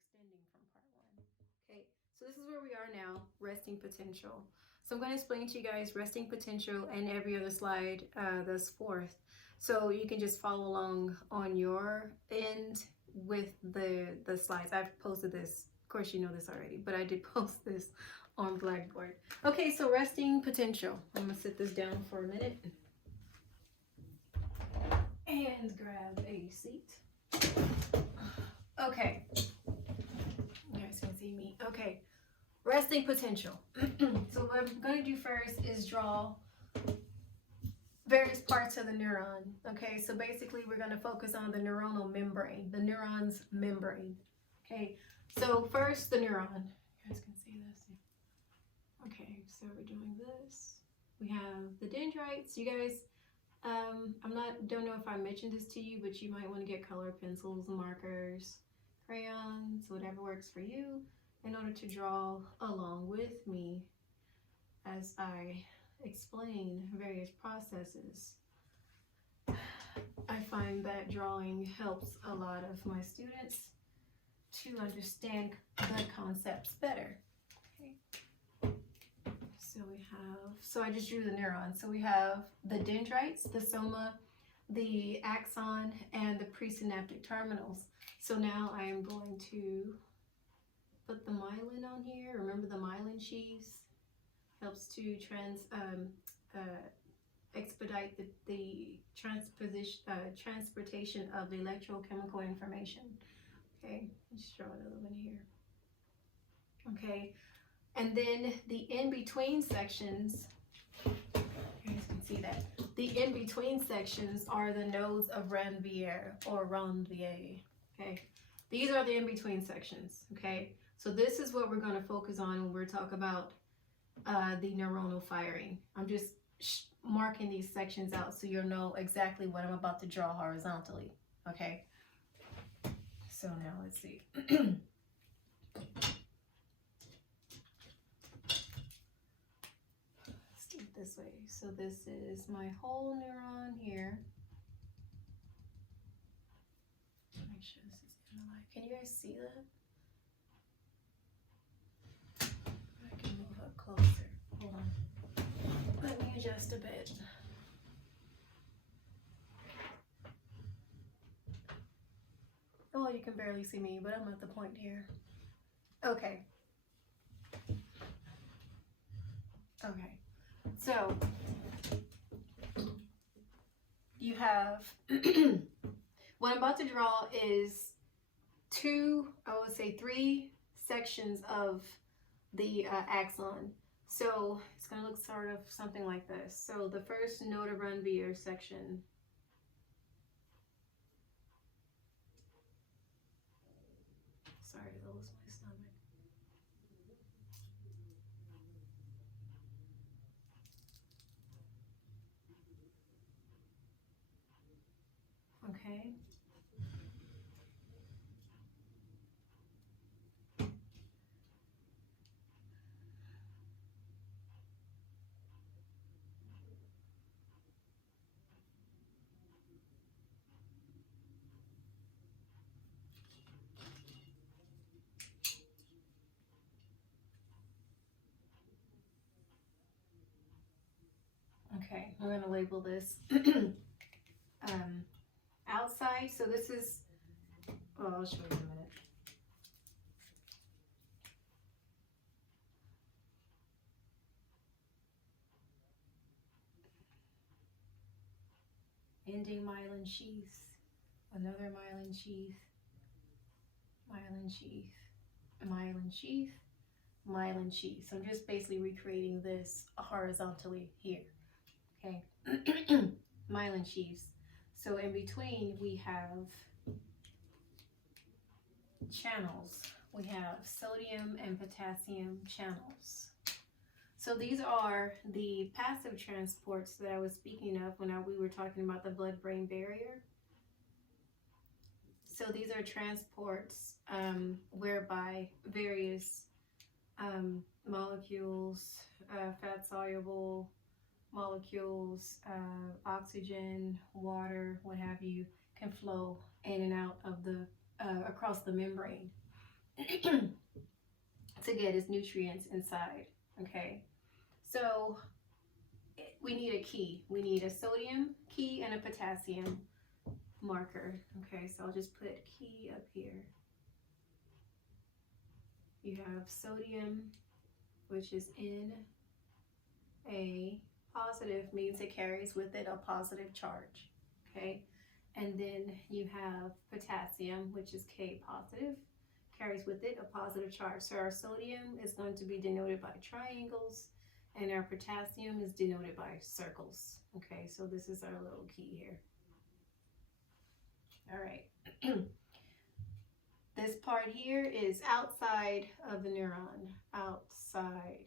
extending from part one. Okay, so this is where we are now, resting potential. So I'm going to explain to you guys resting potential and every other slide that's forth. So you can just follow along on your end with the slides. I've posted this. Of course, you know this already, but I did post this on Blackboard. Okay, so resting potential. I'm going to sit this down for a minute and grab a seat. Okay. You guys can see me. Okay. Resting potential. So what I'm going to do first is draw various parts of the neuron. Okay, so basically we're going to focus on the neuronal membrane, the neuron's membrane. Okay, so first the neuron. You guys can see this. Okay, so we're doing this. We have the dendrites. You guys, don't know if I mentioned this to you, but you might want to get color pencils, markers, crayons, whatever works for you, in order to draw along with me as I explain various processes. I find that drawing helps a lot of my students to understand the concepts better. Okay. So I just drew the neurons. So we have the dendrites, the soma, the axon, and the presynaptic terminals. So now I am going to put the myelin on here. Remember the myelin sheaths helps to expedite the transportation of the electrochemical information. Okay, let's draw another one here. Okay, and then the in-between sections, you guys can see that. The in-between sections are the nodes of Ranvier or Ranvier. Okay, these are the in-between sections. Okay, so this is what we're going to focus on when we're talking about the neuronal firing. I'm just marking these sections out so you'll know exactly what I'm about to draw horizontally. Okay, so now let's see. Let's do it this way. So this is my whole neuron here. Make sure this is in the light. Can you guys see that? I can move up closer. Hold on. Let me adjust a bit. Oh, you can barely see me, but I'm at the point here. Okay. Okay. So you have what I'm about to draw is three sections of the axon. So it's going to look sort of something like this. So the first node of Ranvier section. Sorry, that was my stomach. Okay. Okay, we're going to label this outside. So this is, well, I'll show you in a minute. Ending myelin sheath, another myelin sheath, myelin sheath, myelin sheath, myelin sheath. So I'm just basically recreating this horizontally here. Okay, myelin sheaths. So in between we have channels. We have sodium and potassium channels. So these are the passive transports that I was speaking of when we were talking about the blood-brain barrier. So these are transports whereby various molecules, fat-soluble molecules, oxygen, water, what have you, can flow in and out of the across the membrane. to get its nutrients inside. Okay, so we need a key. We need a sodium key and a potassium marker. Okay, so I'll just put key up here. You have sodium, which is Na positive, means it carries with it a positive charge. Okay, and then you have potassium, which is K positive, carries with it a positive charge. So our sodium is going to be denoted by triangles, and our potassium is denoted by circles. Okay, so this is our little key here. All right. This part here is outside of the neuron, outside.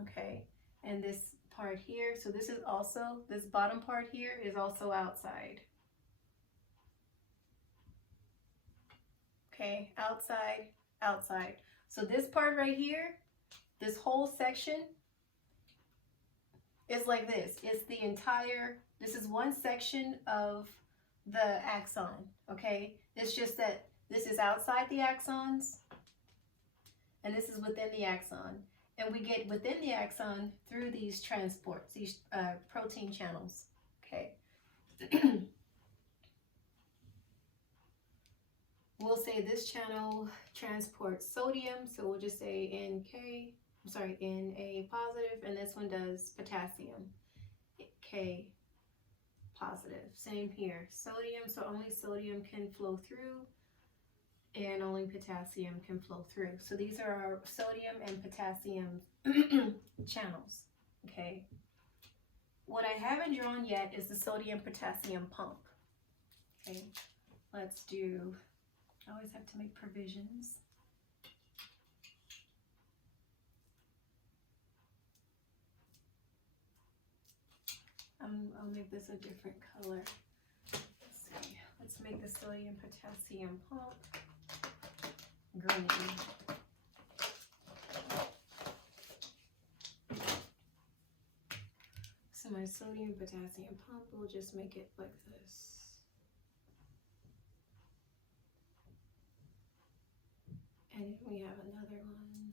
Okay, and this part here, so this is also, this bottom part here is also outside. Okay, outside, outside. So this part right here, this whole section is like this. It's the entire, this is one section of the axon, okay? It's just that this is outside the axons and this is within the axon. And we get within the axon through these transports, these protein channels, okay? We'll say this channel transports sodium, so we'll just say Na positive, and this one does potassium, K positive. Same here, sodium, so only sodium can flow through and only potassium can flow through. So these are our sodium and potassium channels, okay? What I haven't drawn yet is the sodium potassium pump, okay? Let's do, I always have to make provisions. I'll make this a different color. Let's see. Let's make the sodium potassium pump green. So my sodium potassium pump, we'll just make it like this. And then we have another one.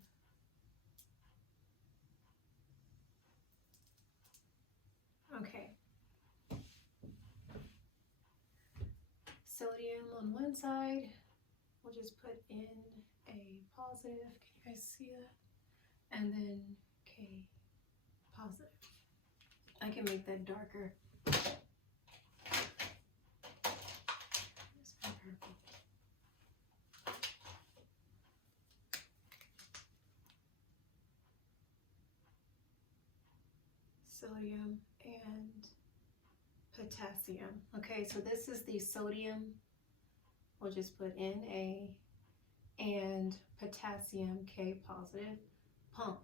Okay. Sodium on one side, we'll just put in a positive. Can you guys see that? And then K positive. I can make that darker. Just purple. Sodium and potassium. Okay, so this is the sodium. We'll just put Na and potassium, K positive, pump,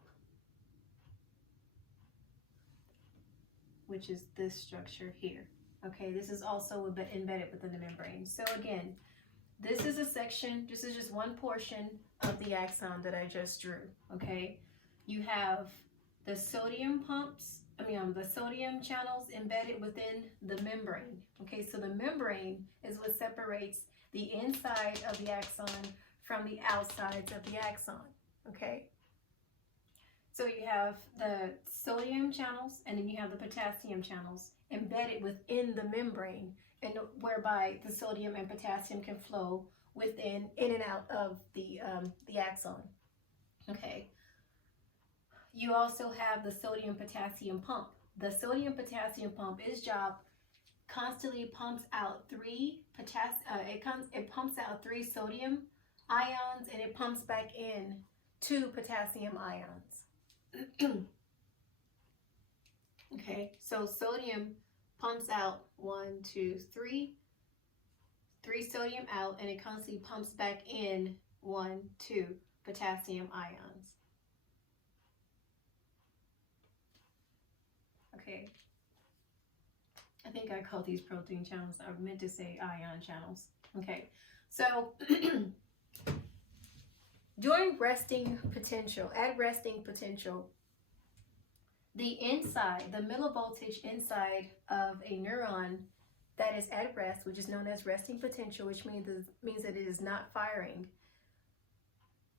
which is this structure here. Okay, this is also embedded within the membrane. So again, this is a section, this is just one portion of the axon that I just drew, okay? You have the sodium pumps, the sodium channels embedded within the membrane. Okay, so the membrane is what separates the inside of the axon from the outsides of the axon. Okay, so you have the sodium channels and then you have the potassium channels embedded within the membrane, and whereby the sodium and potassium can flow in and out of the axon. Okay. You also have the sodium potassium pump. The sodium potassium pump, its job constantly pumps out it pumps out 3 sodium ions and it pumps back in 2 potassium ions. Okay, so sodium pumps out 1, 2, 3 sodium out, and it constantly pumps back in 1, 2 potassium ions. Okay, I think I call these protein channels. I meant to say ion channels. Okay, so during resting potential, at resting potential, the millivoltage inside of a neuron that is at rest, which is known as resting potential, which means that it is not firing.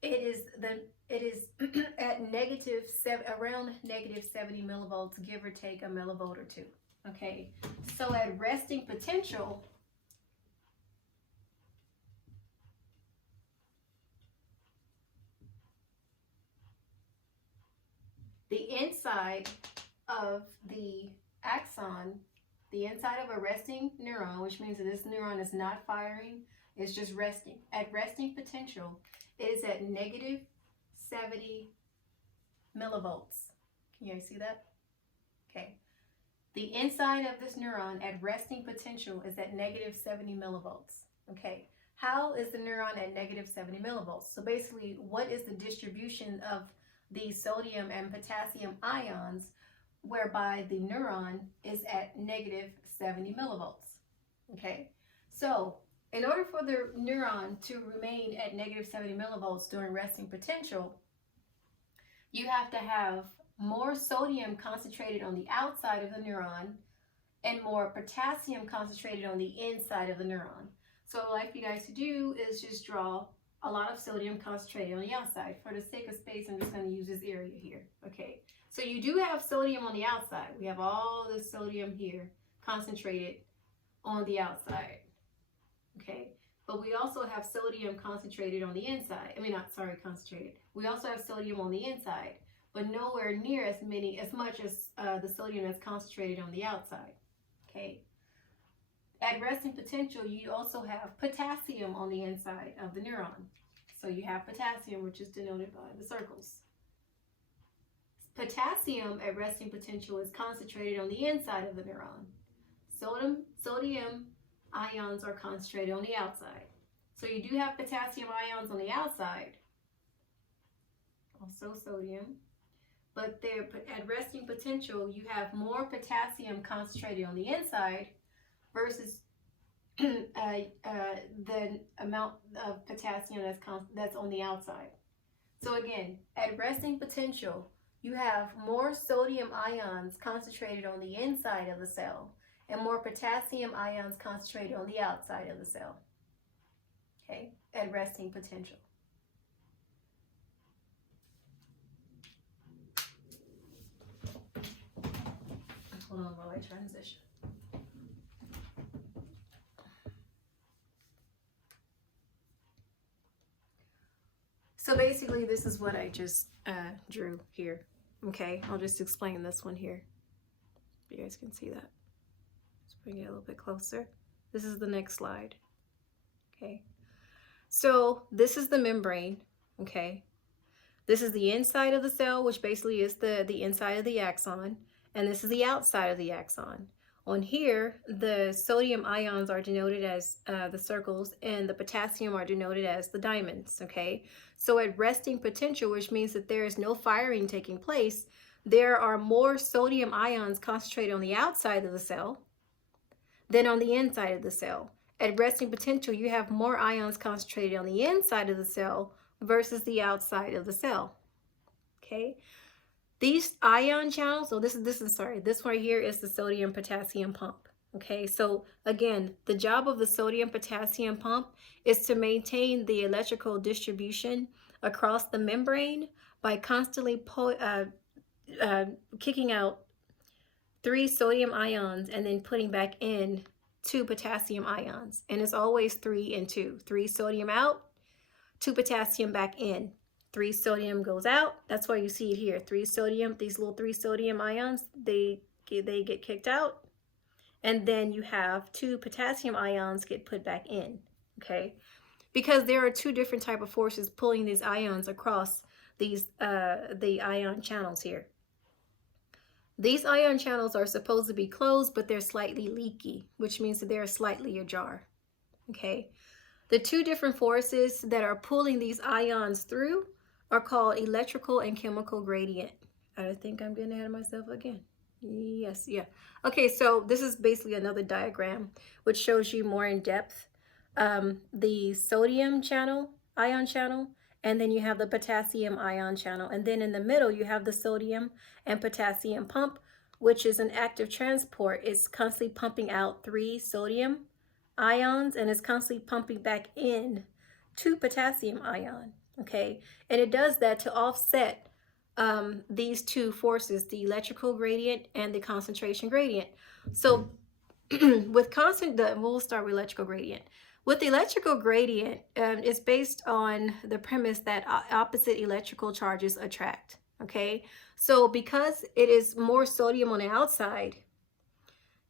It is at around negative 70 millivolts, give or take a millivolt or two. Okay, so at resting potential, the inside of the axon, the inside of a resting neuron, which means that this neuron is not firing, it's just resting. At resting potential, it is at negative 70 millivolts. Can you guys see that? Okay. The inside of this neuron at resting potential is at negative 70 millivolts. Okay. How is the neuron at negative 70 millivolts? So basically, what is the distribution of the sodium and potassium ions whereby the neuron is at negative 70 millivolts? Okay. So in order for the neuron to remain at negative 70 millivolts during resting potential, you have to have more sodium concentrated on the outside of the neuron and more potassium concentrated on the inside of the neuron. So what I'd like you guys to do is just draw a lot of sodium concentrated on the outside. For the sake of space, I'm just going to use this area here. Okay, so you do have sodium on the outside. We have all this sodium here concentrated on the outside. Okay, but we also have sodium concentrated on the inside. Concentrated. We also have sodium on the inside, but nowhere near as much as the sodium that's concentrated on the outside. Okay. At resting potential, you also have potassium on the inside of the neuron. So you have potassium, which is denoted by the circles. Potassium at resting potential is concentrated on the inside of the neuron. Sodium ions are concentrated on the outside. So you do have potassium ions on the outside, also sodium, but at resting potential, you have more potassium concentrated on the inside versus the amount of potassium that's on the outside. So again, at resting potential, you have more sodium ions concentrated on the inside of the cell and more potassium ions concentrated on the outside of the cell. Okay, at resting potential. Hold on while I transition. So basically, this is what I just drew here. Okay, I'll just explain this one here. You guys can see that. Let's bring it a little bit closer. This is the next slide. Okay, so this is the membrane. Okay, this is the inside of the cell, which basically is the inside of the axon, and this is the outside of the axon. On here, the sodium ions are denoted as the circles, and the potassium are denoted as the diamonds, okay? So at resting potential, which means that there is no firing taking place, there are more sodium ions concentrated on the outside of the cell than on the inside of the cell. At resting potential, you have more ions concentrated on the inside of the cell versus the outside of the cell, okay? These ion channels, so this right here is the sodium potassium pump. Okay, so again, the job of the sodium potassium pump is to maintain the electrical distribution across the membrane by constantly kicking out 3 sodium ions and then putting back in 2 potassium ions. And it's always 3 and 2. 3 sodium out, 2 potassium back in. 3 sodium goes out. That's why you see it here. 3 sodium, these little 3 sodium ions, they get kicked out. And then you have 2 potassium ions get put back in, okay? Because there are 2 different type of forces pulling these ions across these the ion channels here. These ion channels are supposed to be closed, but they're slightly leaky, which means that they're slightly ajar, okay? The 2 different forces that are pulling these ions through are called electrical and chemical gradient. I think I'm getting ahead of myself again. Yes, yeah. Okay, so this is basically another diagram which shows you more in depth the sodium channel, ion channel, and then you have the potassium ion channel. And then in the middle, you have the sodium and potassium pump which is an active transport, is constantly pumping out 3 sodium ions and is constantly pumping back in 2 potassium ion. Okay, and it does that to offset these two forces, the electrical gradient and the concentration gradient. So with we'll start with electrical gradient. With the electrical gradient, it's based on the premise that opposite electrical charges attract. Okay, so because it is more sodium on the outside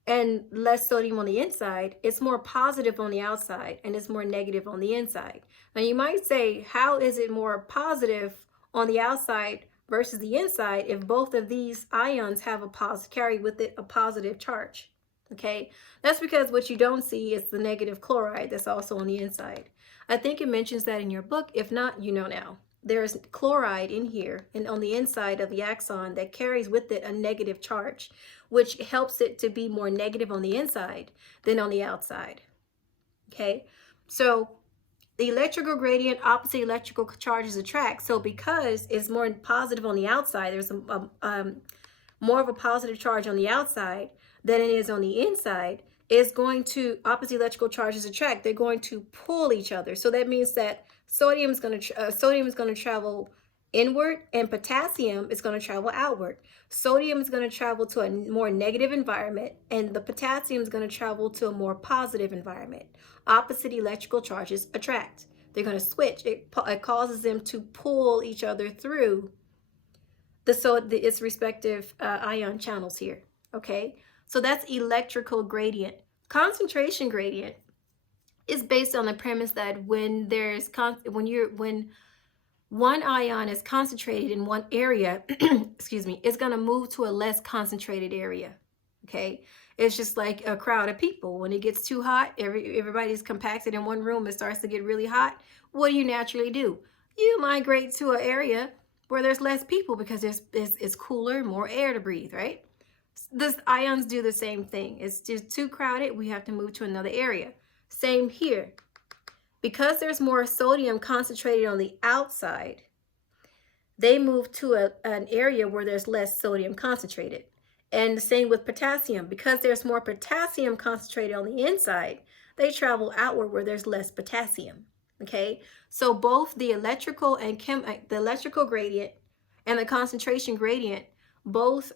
and less sodium on the inside, it's more positive on the outside and it's more negative on the inside. Now you might say, how is it more positive on the outside versus the inside if both of these ions have carry with it a positive charge? Okay, that's because what you don't see is the negative chloride that's also on the inside. I think it mentions that in your book. If not, you know now. There's chloride in here and on the inside of the axon that carries with it a negative charge, which helps it to be more negative on the inside than on the outside. Okay, so the electrical gradient, opposite electrical charges attract. So because it's more positive on the outside, there's more of a positive charge on the outside than it is on the inside, is going to, opposite electrical charges attract. They're going to pull each other. So that means that sodium is going to travel inward and potassium is going to travel outward. Sodium is going to travel to a more negative environment and the potassium is going to travel to a more positive environment. Opposite electrical charges attract. They're going to switch. It causes them to pull each other through its respective ion channels here. Okay, so that's electrical gradient. Concentration gradient is based on the premise that when one ion is concentrated in one area, excuse me, it's going to move to a less concentrated area. Okay, it's just like a crowd of people. When it gets too hot, everybody's compacted in one room. It starts to get really hot. What do you naturally do? You migrate to an area where there's less people because it's cooler, more air to breathe, right? The ions do the same thing. It's just too crowded. We have to move to another area. Same here. Because there's more sodium concentrated on the outside, they move to an area where there's less sodium concentrated. And the same with potassium. Because there's more potassium concentrated on the inside, they travel outward where there's less potassium. Okay, so both the electrical gradient and the concentration gradient both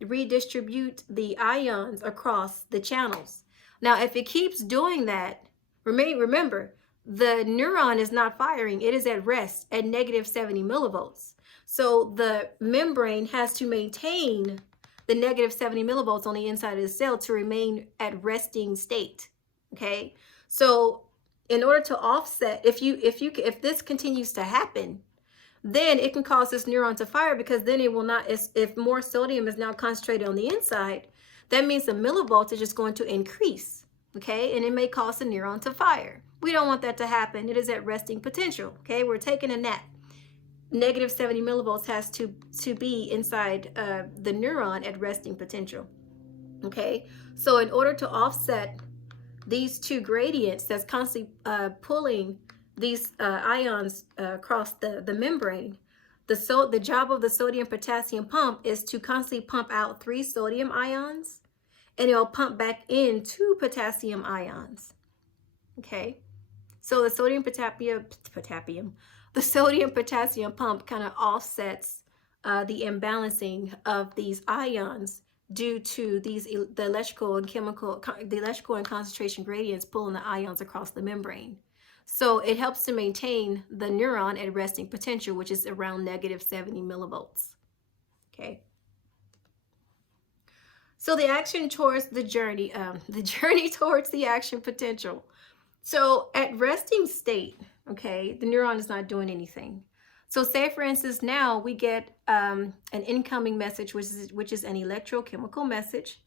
redistribute the ions across the channels. Now, if it keeps doing that, remember, the neuron is not firing. It is at rest at negative 70 millivolts. So the membrane has to maintain the negative 70 millivolts on the inside of the cell to remain at resting state. Okay, so in order to offset, if this continues to happen, then it can cause this neuron to fire, because then it will not, if more sodium is now concentrated on the inside, that means the millivoltage is going to increase, okay? And it may cause the neuron to fire. We don't want that to happen. It is at resting potential, okay? We're taking a nap. Negative 70 millivolts has to be inside the neuron at resting potential, okay? So in order to offset these two gradients that's constantly pulling these ions across the membrane, the job of the sodium potassium pump is to constantly pump out 3 sodium ions, and it'll pump back in 2 potassium ions. Okay, so the sodium potassium pump kind of offsets the imbalancing of these ions due to the electrical and concentration gradients pulling the ions across the membrane. So it helps to maintain the neuron at resting potential, which is around negative 70 millivolts. Okay. So the action towards the journey towards the action potential. So at resting state, okay, the neuron is not doing anything. So say, for instance, now we get an incoming message, which is an electrochemical message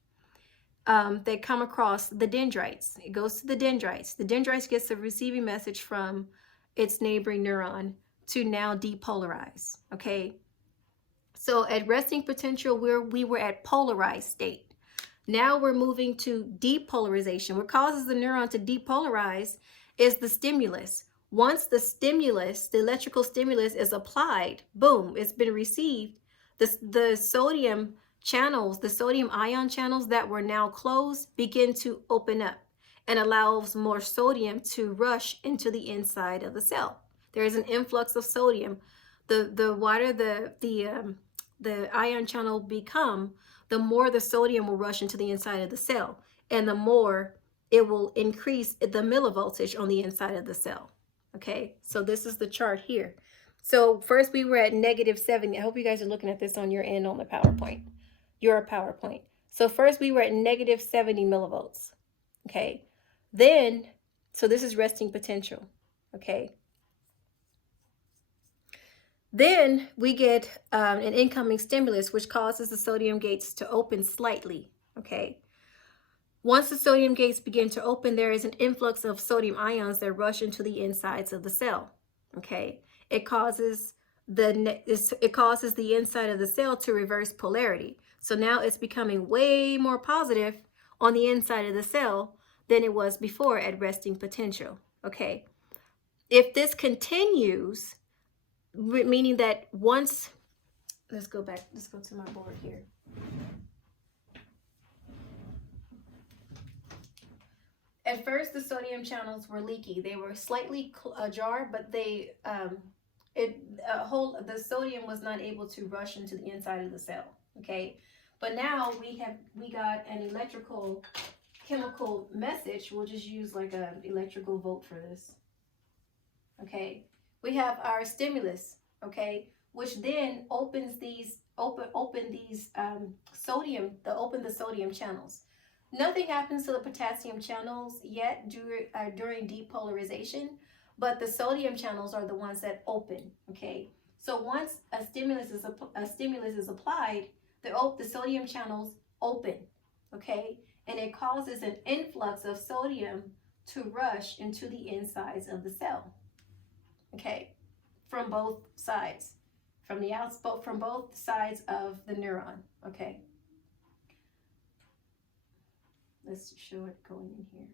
that come across the dendrites. It goes to the dendrites. The dendrites gets a receiving message from its neighboring neuron to now depolarize, okay? So at resting potential, we were at polarized state. Now we're moving to depolarization. What causes the neuron to depolarize is the stimulus. Once the stimulus, the electrical stimulus is applied, boom, it's been received, the sodium channels, the sodium ion channels that were now closed, begin to open up and allows more sodium to rush into the inside of the cell. There is an influx of sodium. The wider the ion channel become, the more the sodium will rush into the inside of the cell, and the more it will increase the millivoltage on the inside of the cell. Okay, so this is the chart here. So first we were at -70. I hope you guys are looking at this on your end on the PowerPoint, your PowerPoint. So first we were at -70 millivolts. Okay, then, so this is resting potential. Okay, then we get an incoming stimulus, which causes the sodium gates to open slightly. Okay, once the sodium gates begin to open, there is an influx of sodium ions that rush into the insides of the cell. Okay, it causes the inside of the cell to reverse polarity. So now it's becoming way more positive on the inside of the cell than it was before at resting potential. Okay, if this continues, meaning that once, let's go to my board here. At first, the sodium channels were leaky. They were slightly ajar, but the sodium was not able to rush into the inside of the cell. Okay, but now we got an electrical chemical message. We'll just use like a electrical volt for this. Okay, we have our stimulus. Okay, which then opens these open the sodium channels. Nothing happens to the potassium channels yet during depolarization, but the sodium channels are the ones that open. Okay, so once a stimulus is applied, the sodium channels open. Okay, and it causes an influx of sodium to rush into the insides of the cell. Okay, from both sides, from both sides of the neuron. Okay. Let's show it going in here.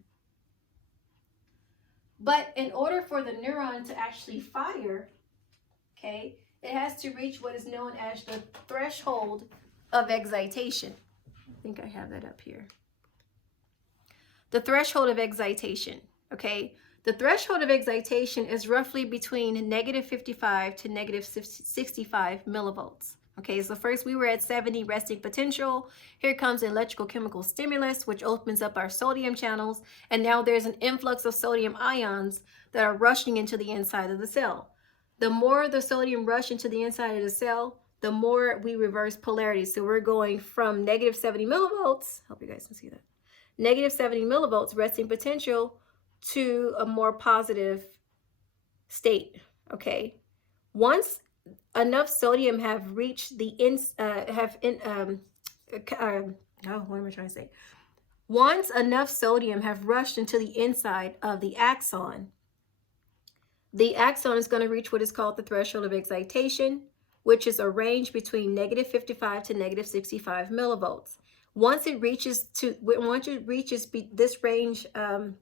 But in order for the neuron to actually fire, okay, it has to reach what is known as the threshold of excitation. I think I have that up here. The threshold of excitation, okay? The threshold of excitation is roughly between -55 to -65 millivolts. Okay, so first we were at 70 resting potential. Here comes an electrical chemical stimulus, which opens up our sodium channels. And now there's an influx of sodium ions that are rushing into the inside of the cell. The more the sodium rush into the inside of the cell, the more we reverse polarity. So we're going from -70 millivolts, hope you guys can see that, -70 millivolts resting potential to a more positive state, okay? Once enough sodium have reached the what am I trying to say? Once enough sodium have rushed into the inside of the axon is going to reach what is called the threshold of excitation, which is a range between -55 to -65 millivolts. Once it reaches this range of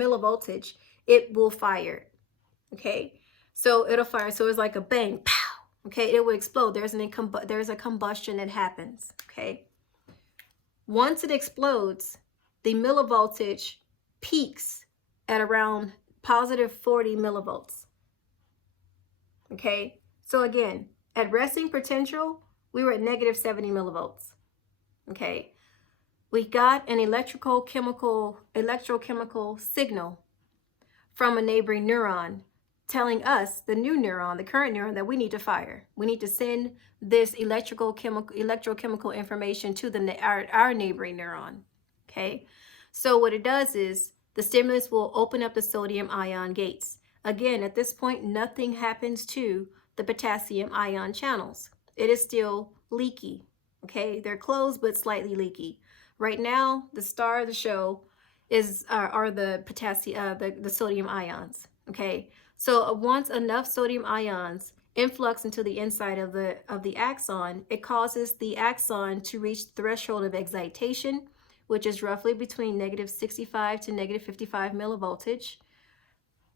millivoltage, it will fire. Okay. So it'll fire. So it's like a bang, pow. Okay, it will explode. There's a combustion that happens. Okay. Once it explodes, the millivoltage peaks at around +40 millivolts. Okay. So again, at resting potential, we were at -70 millivolts. Okay. We got an electrochemical signal from a neighboring neuron telling us, the new neuron, the current neuron, that we need to fire. We need to send this electrochemical information to our neighboring neuron. Okay, so what it does is the stimulus will open up the sodium ion gates. Again, at this point, nothing happens to the potassium ion channels. It is still leaky. Okay, they're closed but slightly leaky. Right now, the star of the show are the sodium ions. Okay. So once enough sodium ions influx into the inside of the axon, it causes the axon to reach the threshold of excitation, which is roughly between -65 to -55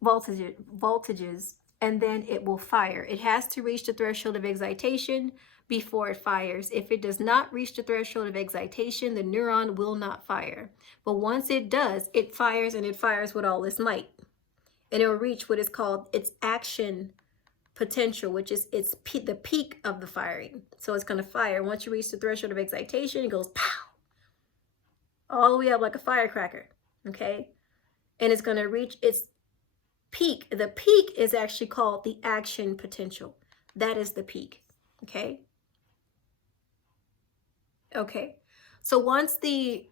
voltages, and then it will fire. It has to reach the threshold of excitation before it fires. If it does not reach the threshold of excitation, the neuron will not fire. But once it does, it fires, and it fires with all its might. And it will reach what is called its action potential, which is the peak of the firing. So it's going to fire. Once you reach the threshold of excitation, it goes pow, all the way up like a firecracker, okay? And it's going to reach its peak. The peak is actually called the action potential. That is the peak, okay? Okay, so once the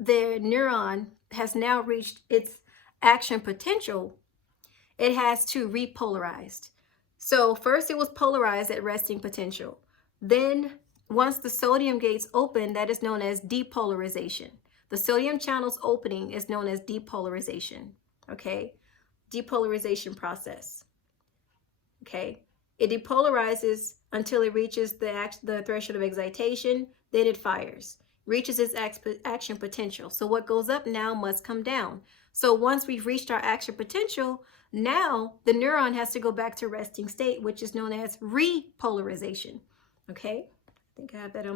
neuron has now reached its action potential, it has to repolarize. So first it was polarized at resting potential. Then once the sodium gates open, that is known as depolarization. The sodium channels opening is known as depolarization, okay? Depolarization process, okay? It depolarizes until it reaches the threshold of excitation, then it fires, reaches its action potential. So what goes up now must come down. So once we've reached our action potential, now the neuron has to go back to resting state, which is known as repolarization, okay? I think I have that on